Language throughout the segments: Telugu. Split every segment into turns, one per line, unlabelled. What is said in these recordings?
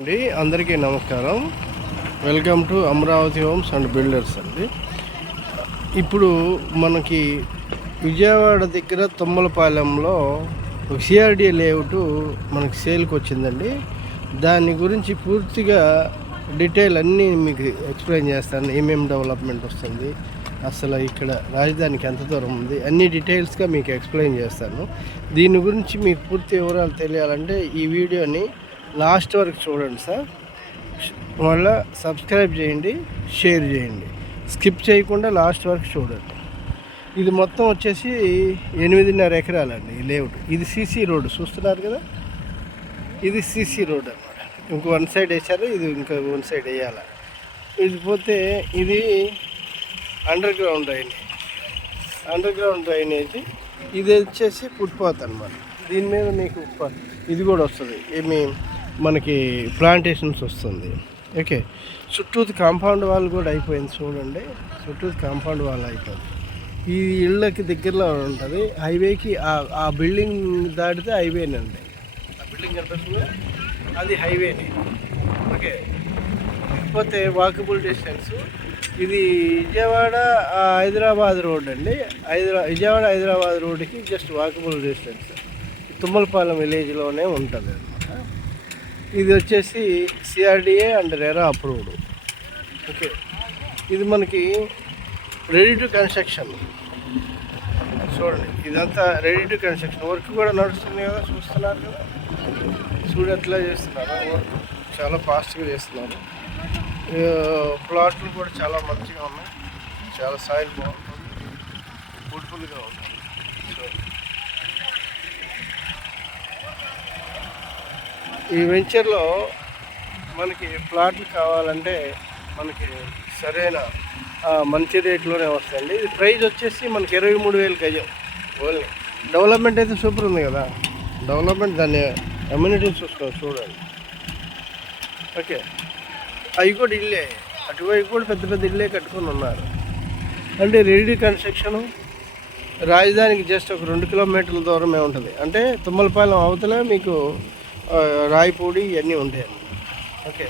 అండి అందరికీ నమస్కారం. Welcome to Amaravati homes and builders అండి. ఇప్పుడు మనకి విజయవాడ దగ్గర తుమ్మలపాలెంలో ఒక సిఆర్డి లేఅవుట్ మనకి సేల్కి వచ్చిందండి. దాని గురించి పూర్తిగా డీటెయిల్ అన్నీ మీకు ఎక్స్ప్లెయిన్ చేస్తాను. ఏమేం డెవలప్మెంట్ వస్తుంది అసలు ఇక్కడ రాజధానికి ఎంత దూరం ఉంది అన్ని డీటెయిల్స్గా మీకు ఎక్స్ప్లెయిన్ చేస్తాను. దీని గురించి మీకు పూర్తి వివరాలు తెలియాలంటే ఈ వీడియోని లాస్ట్ వరకు చూడండి సార్. మళ్ళీ సబ్స్క్రైబ్ చేయండి షేర్ చేయండి. స్కిప్ చేయకుండా లాస్ట్ వరకు చూడండి. ఇది మొత్తం వచ్చేసి ఎనిమిదిన్నర ఎకరాలండి ఈ లేఅవుట్. ఇది సీసీ రోడ్డు చూస్తున్నారు కదా? ఇది సీసీ రోడ్ అన్నమాట. ఇంకో వన్ సైడ్ వేసారు ఇది ఇంకా వన్ సైడ్ వేయాలి? ఇది పోతే ఇది under ground drainage. Under ground drainage. ఇది వచ్చేసి ఫుట్పాత్ అనమాట దీని మీద మీకు ఇది కూడా వస్తుంది. ఏమి మనకి ప్లాంటేషన్స్ వస్తుంది. ఓకే చుట్టూది కాంపౌండ్ వాల్ కూడా అయిపోయింది చూడండి. చుట్టూది కాంపౌండ్ వాల్ అయిపోయింది ఈ ఇళ్ళకి దగ్గరలో ఉంటుంది. హైవేకి ఆ- బిల్డింగ్ దాటితే హైవేనండి ఆ బిల్డింగ్ కనిపిస్తుంది. అది హైవేని ఓకే కాకపోతే వాకబుల్ డిస్టెన్స్ ఇది విజయవాడ హైదరాబాద్ రోడ్ అండి. హైదరా విజయవాడ హైదరాబాద్ రోడ్కి జస్ట్ వాకబుల్ డిస్టెన్స్ తుమ్మలపాలెం విలేజ్లోనే ఉంటుంది ఇది వచ్చేసి CRDA and RERA approved okay ఇది మనకి రెడీ టు కన్స్ట్రక్షన్ చూడండి ఇదంతా రెడీ టు కన్స్ట్రక్షన్ వర్క్ కూడా నడుస్తుంది కదా చూస్తున్నారు కదా? చూడట్లా చేస్తున్నారు? వర్క్ చాలా ఫాస్ట్గా చేస్తున్నారు. ప్లాట్లు కూడా చాలా మంచిగా ఉన్నాయి. చాలా సాయిల్ బాగుంటుంది. బ్యూటిఫుల్గా ఉంటుంది సో ఈ వెంచర్లో మనకి ప్లాట్లు కావాలంటే మనకి సరైన మంచి రేట్లోనే వస్తాయండి. ఇది ప్రైజ్ వచ్చేసి మనకి ఇరవై మూడు వేలు గజం ఓన్లీ. డెవలప్మెంట్ అయితే సూపర్ ఉంది కదా? డెవలప్మెంట్ దాన్ని కమ్యూనిటీస్ చూసుకో చూడండి ఓకే. అవి కూడా ఇల్లే. అటువైపు కూడా పెద్ద పెద్ద ఇల్లే కట్టుకొని ఉన్నారు. అంటే రెడీ కన్స్ట్రక్షను రాజధానికి జస్ట్ ఒక రెండు కిలోమీటర్ల దూరమే ఉంటుంది. అంటే తుమ్మలపాలెం అవతలే మీకు రాయిపూడి ఇవన్నీ ఉంటాయి ఓకే.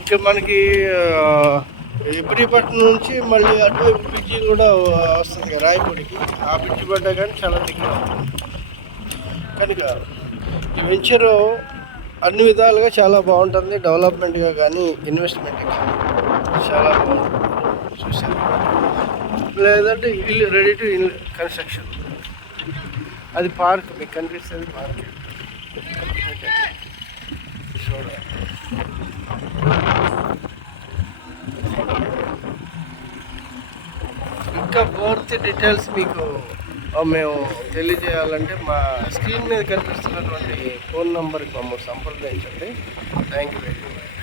ఇంకా మనకి ఇప్పటిపట్నం ఇబ్రిపట్నం నుంచి మళ్ళీ అటువైపు బ్రిడ్జి కూడా వస్తుంది కదా రాయపూడికి. ఆ బ్రిడ్జి పడ్డా కానీ చాలా దగ్గర కనుక ఈ వెంచరు అన్ని విధాలుగా చాలా బాగుంటుంది. డెవలప్మెంట్గా కానీ ఇన్వెస్ట్మెంట్ కానీ చాలా బాగుంటుంది. చూశాను. లేదంటే ఇల్లు రెడీ టు ఇల్లు కన్స్ట్రక్షన్ అది పార్క్ మీకు కనిపిస్తుంది పార్క్ ఇంకా పూర్తి డీటెయిల్స్ మీకు మేము తెలియజేయాలంటే మా స్క్రీన్ మీద కనిపిస్తున్నటువంటి ఫోన్ నంబర్కి మమ్మల్ని సంప్రదించండి. Thank you very much